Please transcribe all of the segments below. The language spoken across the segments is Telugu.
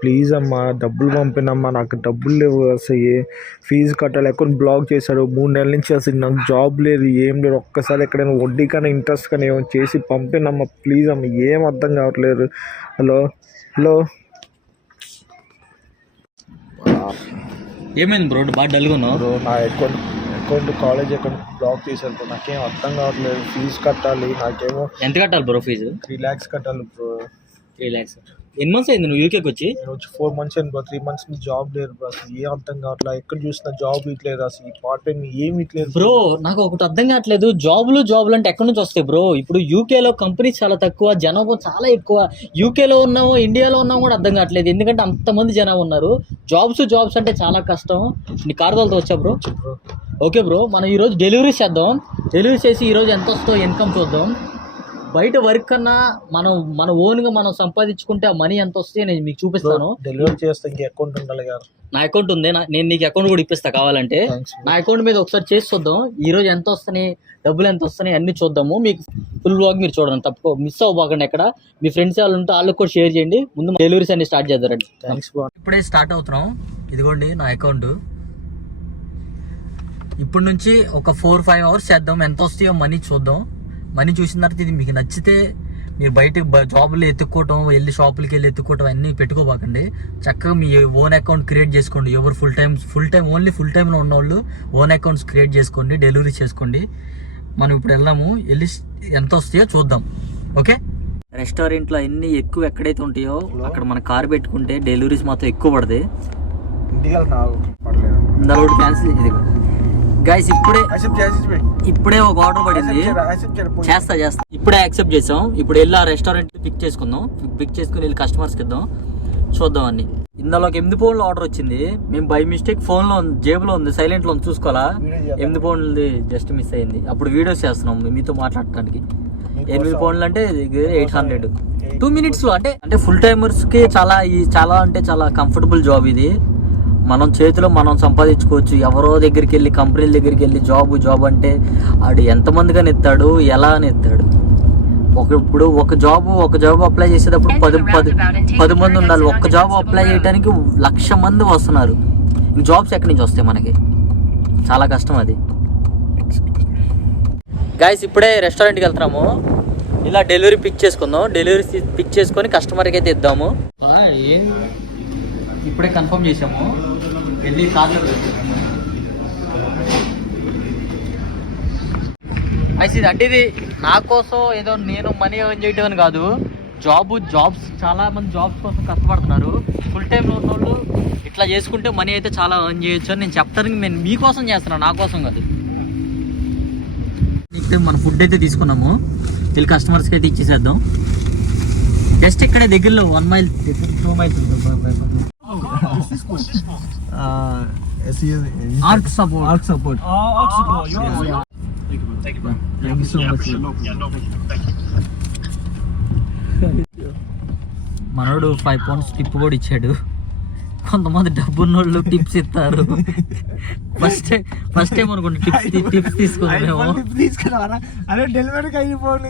ప్లీజ్ అమ్మా డబ్బులు పంపినమ్మా, నాకు డబ్బులు లేవు, అసలు ఫీజు కట్టాలి, అకౌంట్ బ్లాక్ చేశాడు 3 నెలల నుంచి, అసలు నాకు జాబ్ లేదు ఏం లేదు, ఒక్కసారి ఎక్కడైనా వడ్డీ కానీ ఇంట్రెస్ట్ కానీ ఏమైనా చేసి పంపినమ్మా ప్లీజ్ అమ్మ, ఏం అర్థం కావట్లేదు. హలో హలో ఏమైంది బ్రో, బాగా డల్గా ఉన్నావు బ్రో? నా అకౌంట్ కాలేజ్ అకౌంట్ బ్లాక్ చేశారు బ్రో, నాకేం అర్థం కావట్లేదు. ఫీజు కట్టాలి, నాకేమో ఎంత కట్టాలి బ్రో ఫీజు? 3 lakhs కట్టాలి బ్రో. 3 lakhs. ఎన్ని మంత్స్ అయింది నువ్వు యూకేకి వచ్చి? నేను వచ్చి 4 months అయింది బ్రో. 3 months నుంచి జాబ్ లేదు బ్రో, అసలు ఏం అర్థం కావట్లేదు. ఎక్కడ చూసినా జాబ్ ఇట్లేదు, అసలు ఈ పార్ట్ టైం ఏమి ఇట్లేదు బ్రో. నాకు ఒకటి అర్థం కావట్లేదు, జాబులు అంటే ఎక్కడి నుంచి వస్తాయి బ్రో? ఇప్పుడు యూకేలో కంపెనీస్ చాలా తక్కువ, జనాభా చాలా ఎక్కువ. యూకేలో ఉన్నామో ఇండియాలో ఉన్నామో కూడా అర్థం కావట్లేదు, ఎందుకంటే అంతమంది జనాభా ఉన్నారు. జాబ్స్ అంటే చాలా కష్టం. నీ కార్దాలతో వచ్చా బ్రో? ఓకే బ్రో, మనం ఈరోజు డెలివరీ చేద్దాం. డెలివరీ చేసి ఈరోజు ఎంత వస్తుందో ఇన్కమ్ చూద్దాం. బయట వర్క్ కన్నా మన ఓన్గా మనం సంపాదించుకుంటే ఆ మనీ ఎంత వస్తే నేను మీకు చూపిస్తాను. డెలివరీ చేస్తే ఇంక అకౌంట్ ఉండాలి కదా? నా అకౌంట్ ఉంది, నేను నీకు అకౌంట్ కూడా ఇప్పిస్తా కావాలంటే. నా అకౌంట్ మీద ఒకసారి చేసి చూద్దాం, ఈ రోజు ఎంత వస్తున్నాయి, డబ్బులు ఎంత వస్తున్నాయి అన్ని చూద్దాము. మీకు ఫుల్ వ్లాగ్ మీరు చూడండి, తప్పుకో మిస్ అవ్వకండి. ఎక్కడ మీ ఫ్రెండ్స్ వాళ్ళు ఉంటే వాళ్ళకి కూడా షేర్ చేయండి. ముందు డెలివరీస్ అన్ని స్టార్ట్ చేద్దారండి. ఇప్పుడే స్టార్ట్ అవుతున్నాం. ఇదిగోండి నా అకౌంట్. ఇప్పటి నుంచి ఒక 4-5 hours చేద్దాం, ఎంత వస్తాయో మనీ చూద్దాం. మనీ చూసిన తర్వాత ఇది మీకు నచ్చితే మీరు బయటకు జాబులు ఎత్తుక్కోవటం, వెళ్ళి షాపులకి వెళ్ళి ఎత్తుక్కోవటం అన్నీ పెట్టుకోబాకండి. చక్కగా మీ ఓన్ అకౌంట్ క్రియేట్ చేసుకోండి. ఎవరు ఫుల్ టైం ఓన్లీ ఫుల్ టైంలో ఉన్నవాళ్ళు ఓన్ అకౌంట్స్ క్రియేట్ చేసుకోండి, డెలివరీ చేసుకోండి. మనం ఇప్పుడు వెళ్దాము, వెళ్ళి ఎంత వస్తాయో చూద్దాం. ఓకే, రెస్టారెంట్లో అన్ని ఎక్కువ ఎక్కడైతే ఉంటాయో అక్కడ మన కార్ పెట్టుకుంటే డెలివరీస్ మాత్రం ఎక్కువ పడతాయి. ఇందాక క్యాన్సిల్ ఇది గైస్. ఇప్పుడే ఒక ఆర్డర్ పడింది, చేస్తా. ఇప్పుడే యాక్సెప్ట్ చేసాం. ఇప్పుడు వెళ్ళి ఆ రెస్టారెంట్ పిక్ చేసుకుందాం. పిక్ చేసుకుని వెళ్ళి కస్టమర్స్కి ఇద్దాం, చూద్దాం అన్ని. ఇందులోకి 8 ఫోన్లు ఆర్డర్ వచ్చింది. మేము బై మిస్టేక్ ఫోన్లో జేబులో ఉంది, సైలెంట్లో ఉంది, చూసుకోవాలా. 8 ఫోన్లు జస్ట్ మిస్ అయింది. అప్పుడు వీడియోస్ చేస్తున్నాం మీతో మాట్లాడటానికి. 8 ఫోన్లు అంటే 800 2 minutes లో. అంటే ఫుల్ టైమర్స్కి చాలా అంటే చాలా కంఫర్టబుల్ జాబ్ ఇది. మనం చేతిలో మనం సంపాదించుకోవచ్చు. ఎవరో దగ్గరికి వెళ్ళి కంపెనీల దగ్గరికి వెళ్ళి జాబ్ అంటే ఆడు ఎంతమందిగానే ఎత్తాడు, ఎలా అని ఎత్తాడు. ఇప్పుడు ఒక జాబ్ అప్లై చేసేటప్పుడు 10 మంది ఉండాలి. ఒక్క జాబ్ అప్లై చేయడానికి 1,00,000 మంది వస్తున్నారు. జాబ్స్ ఎక్కడి నుంచి వస్తాయి మనకి? చాలా కష్టం అది. గైస్ ఇప్పుడే రెస్టారెంట్కి వెళ్తున్నాము. ఇలా డెలివరీ పిక్ చేసుకుందాం. డెలివరీ పిక్ చేసుకొని కస్టమర్కి అయితే ఇద్దాము. ఇప్పుడే కన్ఫర్మ్ చేసాము, వెళ్ళి కార్లో అయితే అంటే ఇది నా కోసం ఏదో నేను మనీ ఎర్న్ చేయటం అని కాదు. జాబ్స్ చాలా మంది జాబ్స్ కోసం కష్టపడుతున్నారు. ఫుల్ టైంలో ఉన్న వాళ్ళు ఇట్లా చేసుకుంటే మనీ అయితే చాలా ఎర్న్ చేయొచ్చు అని నేను చెప్తాను. నేను మీకోసం చేస్తున్నాను, నా కోసం కాదు. ఇప్పుడు మన ఫుడ్ అయితే తీసుకున్నాము, వెళ్ళి కస్టమర్స్కి అయితే ఇచ్చేసేద్దాం. జస్ట్ ఇక్కడ దగ్గరలో 1 mile 2 miles ఉంటుంది. Arc support. Yeah. Thank you so much. మనోడు 5 pounds టిప్ కూడా ఇచ్చాడు. కొంతమంది డబ్బున్నోళ్ళు టిప్స్ ఇస్తారు. ఫస్ట్ టైం అనుకోండి టిప్స్ తీసుకున్నాము. డెలివరీ 5 pounds,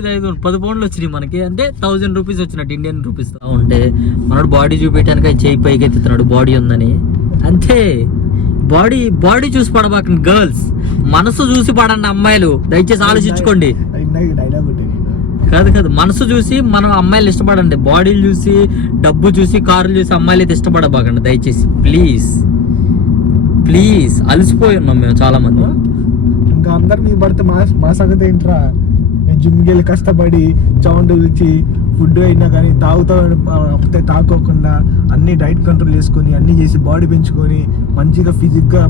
ఇది 10 pounds వచ్చినాయి మనకి. అంటే 1000 rupees వచ్చినట్టు, ఇండియన్ రూపీస్. ఉంటే మనోడు బాడీ చూపించడానికి చేయి పైకి ఎత్తుతున్నాడు, బాడీ ఉందని. అంతే, బాడీ చూసి పడబాకండి గర్ల్స్, మనసు చూసి పడండి అమ్మాయిలు. దయచేసి ఆలోచించుకోండి. కాదు, మనసు చూసి మనం అమ్మాయిలు ఇష్టపడండి. బాడీలు చూసి, డబ్బు చూసి, కార్లు చూసి అమ్మాయిలు అయితే ఇష్టపడబాకండి దయచేసి. ప్లీజ్ అలసిపోయి ఉన్నాం మేము చాలా మంది. ఇంకా అందరు మీ పడితే మా సంగతి ఏంట్రా? మేము జిమ్కి వెళ్ళి కష్టపడి చౌండ్ ఇచ్చి ఫుడ్ అయినా కానీ తాగితే తాకోకుండా అన్ని డైట్ కంట్రోల్ చేసుకొని అన్ని చేసి బాడీ పెంచుకొని మంచిగా ఫిజిక్ గా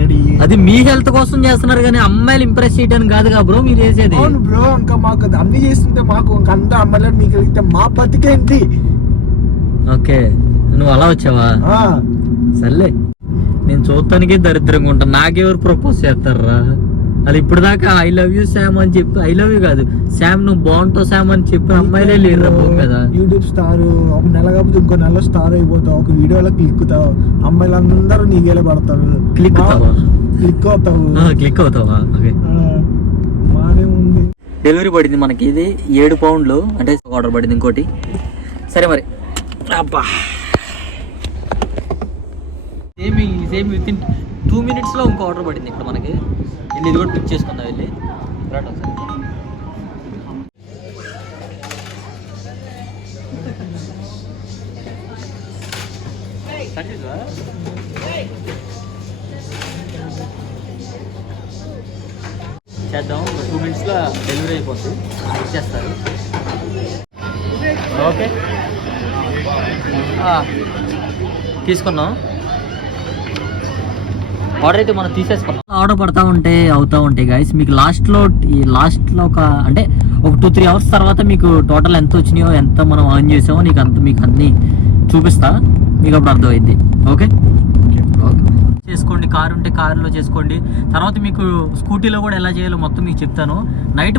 రెడీ. అది మీ హెల్త్ కోసం చేస్తున్నారు కానీ అమ్మాయిలు ఇంప్రెస్ చేయడానికి కాదుగా బ్రో మీరు చేసేది. అవును బ్రో, ఇంకా మాకు అన్ని చేస్తుంటే మాకు ఇంకా అందరూ అమ్మాయిలు మీకు వెళ్తే మా బతికేంటి? ఓకే, నువ్వు అలా వచ్చావా? సర్లే, నేను చూడటానికే దరిద్రంగా ఉంటాను. నాకెవరు ప్రపోజ్ చేస్తారా? అది ఇప్పుడు దాకా ఐ లవ్ యూ శామ్ అని చెప్పి, ఐ లవ్ యూ కాదు శామ్ నువ్వు బాగుంటావు శామ్ అని చెప్పి అమ్మాయిలే లేరు కదా. యూట్యూబ్ స్టార్ ఒక నెల కాకపోతే ఇంకో నెల స్టార్ అయిపోతావు, ఒక వీడియోలో క్లిక్కుతావు, అమ్మాయిలందరూ నీకేలా పడతారు. క్లిక్ అవుతావా? ఓకే, బానే ఉంది. డెలివరీ పడింది మనకి. ఇది 7 పౌండ్లు అంటే ఆర్డర్ పడింది ఇంకోటి. సరే మరి అబ్బా సేమ్ విత్ ఇన్ 2 minutesలో ఇంకో ఆర్డర్ పడింది ఇక్కడ మనకి. ఇది కూడా పిక్ చేసుకుందాం వెళ్ళి. రైట్ ఒకసారి చేద్దాం. 2 minutesలో డెలివరీ అయిపోతుంది, ఇచ్చేస్తారు. ఓకే తీసుకున్నాం ఆర్డర్ అయితే మనం తీసేసుకున్నాం. ఆర్డర్ పడతా అవుతూ ఉంటాయి గైస్. మీకు లాస్ట్లో ఒక అంటే ఒక 2-3 hours తర్వాత మీకు టోటల్ ఎంత వచ్చినాయో ఎంత మనం ఆన్ చేసామో మీకు అన్ని చూపిస్తా, మీకు అప్పుడు అర్థమైంది. ఓకే చేసుకోండి. కారు ఉంటే కారులో చేసుకోండి. తర్వాత మీకు స్కూటీలో కూడా ఎలా చేయాలో మొత్తం మీకు చెప్తాను. నైట్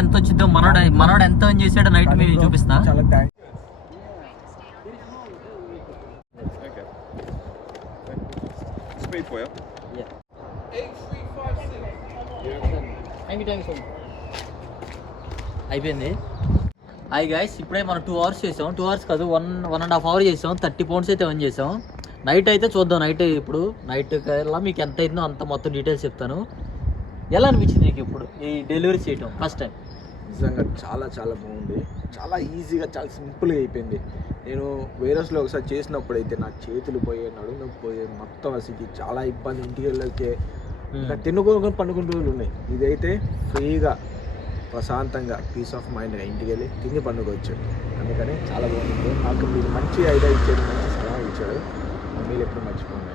ఎంత వచ్చిందో మనోడు ఎంత ఆన్ చేసాడో నైట్ మీకు చూపిస్తా. అయిపోయింది. హాయ్ గైస్, ఇప్పుడే మనం 2 hours చేసాం. 2 hours కాదు, 1.5 hour చేసాం. 30 pounds అయితే ఆన్ చేసాం. నైట్ అయితే చూద్దాం. నైట్ కల్లా మీకు ఎంత అయిందో అంత మొత్తం డీటెయిల్స్ చెప్తాను. ఎలా అనిపించింది నీకు ఇప్పుడు ఈ డెలివరీ చేయటం ఫస్ట్ టైం? నిజంగా చాలా చాలా బాగుంది. చాలా ఈజీగా, చాలా సింపుల్గా అయిపోయింది. నేను వేరస్లో ఒకసారి చేసినప్పుడు అయితే నా చేతులు పోయే, నడుము పోయే, మొత్తం అసలు చాలా ఇబ్బంది. ఇంటికి వెళ్ళకే ఇంకా తినుకోకుండా పండుకుంటూ ఉన్నాయి. ఇదైతే ఫ్రీగా ప్రశాంతంగా పీస్ ఆఫ్ మైండ్గా ఇంటికి వెళ్ళి తిని పండుకోవచ్చు. అందుకని చాలా బాగుంది. నాకు మీరు మంచి ఐడియా ఇచ్చాడు, మంచి సలహా ఇచ్చాడు. మీరు ఎప్పుడు మర్చిపోండి.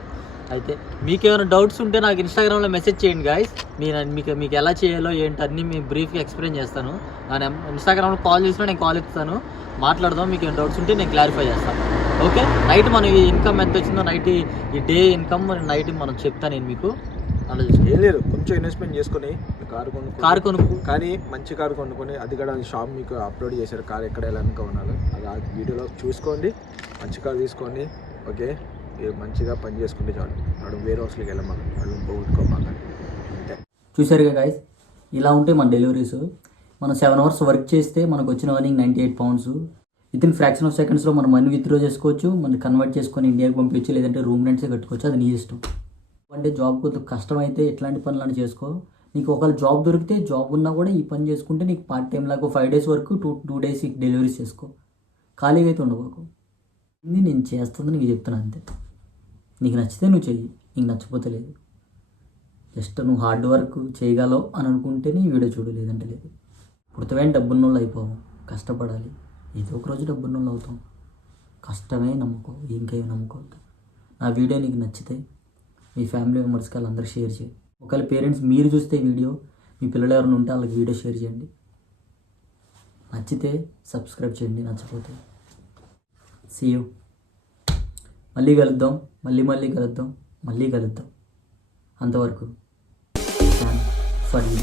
అయితే మీకు ఏమైనా డౌట్స్ ఉంటే నాకు ఇన్స్టాగ్రామ్లో మెసేజ్ చేయండి గాయస్. మీకు ఎలా చేయాలో ఏంటి అన్నీ మీ బ్రీఫ్గా ఎక్స్ప్లెయిన్ చేస్తాను. నేను ఇన్స్టాగ్రామ్లో కాల్ చేసినా నేను కాల్ ఇస్తాను, మాట్లాడదాం. మీకు ఏమైనా డౌట్స్ ఉంటే నేను క్లారిఫై చేస్తాను. ఓకే నైట్ మనం ఈ ఇన్కమ్ ఎంత వచ్చిందో నైట్ ఈ డే ఇన్కమ్ నైట్ మనం చెప్తాను నేను మీకు. అలా ఏం లేదు, కొంచెం ఇన్వెస్ట్మెంట్ చేసుకుని కారు కొనుక్కు, కానీ మంచి కారు కొనుక్కొని అది కూడా షాప్ మీకు అప్లోడ్ చేశారు. కారు ఎక్కడ ఎలా కొనాలి అది ఆ వీడియోలో చూసుకోండి. మంచి కారు తీసుకోండి. ఓకే మంచిగా పని చేసుకుంటే చాలు. వాడు వేరే హౌస్లోకి వెళ్ళమని వాళ్ళు పోగొట్టుకోమాలి. అంతే. చూసారుగా గైస్, ఇలా ఉంటే మన డెలివరీస్. మనం 7 hours వర్క్ చేస్తే మనకు వచ్చిన earning 98 pounds. Within fraction of సెకండ్స్లో మనం మనీ విత్డ్రా చేసుకోవచ్చు, మనం కన్వర్ట్ చేసుకొని ఇండియాకి పంపించు, లేదంటే రూమ్ రెంట్సే కట్టుకోవచ్చు. అది నీ ఇష్టం. అంటే జాబ్ కొంచెం కష్టమైతే ఇట్లాంటి పనులను చేసుకో. నీకు ఒకవేళ జాబ్ దొరికితే జాబ్ ఉన్నా కూడా ఈ పని చేసుకుంటే నీకు పార్ట్ టైం లాగా 5 days వరకు 2 days డెలివరీస్ చేసుకో. ఖాళీగా అయితే ఉండబాకు. ఇది నేను చేస్తుంది నీకు చెప్తున్నాను అంతే. నీకు నచ్చితే నువ్వు చెయ్యి, నీకు నచ్చిపోతే లేదు. జస్ట్ నువ్వు హార్డ్ వర్క్ చేయగలవు అని అనుకుంటే నీ వీడియో చూడు, లేదంటే లేదు. పుడతవేం డబ్బున్నోళ్ళు అయిపోవు, కష్టపడాలి. ఏదో ఒక రోజు డబ్బున్నోళ్ళు అవుతాం. కష్టమే నమ్ముకో, ఇంకేమీ నమ్ముకోవద్దు. నా వీడియో నీకు నచ్చితే మీ ఫ్యామిలీ మెంబర్స్కి వాళ్ళందరూ షేర్ చేయి. ఒకవేళ పేరెంట్స్ మీరు చూస్తే వీడియో, మీ పిల్లలు ఎవరైనా ఉంటే వాళ్ళకి వీడియో షేర్ చేయండి. నచ్చితే సబ్స్క్రైబ్ చేయండి, నచ్చపోతే సీ యూ. మళ్ళీ కలుద్దాం. మళ్ళీ కలుద్దాం. అంతవరకు ఫర్ యూ.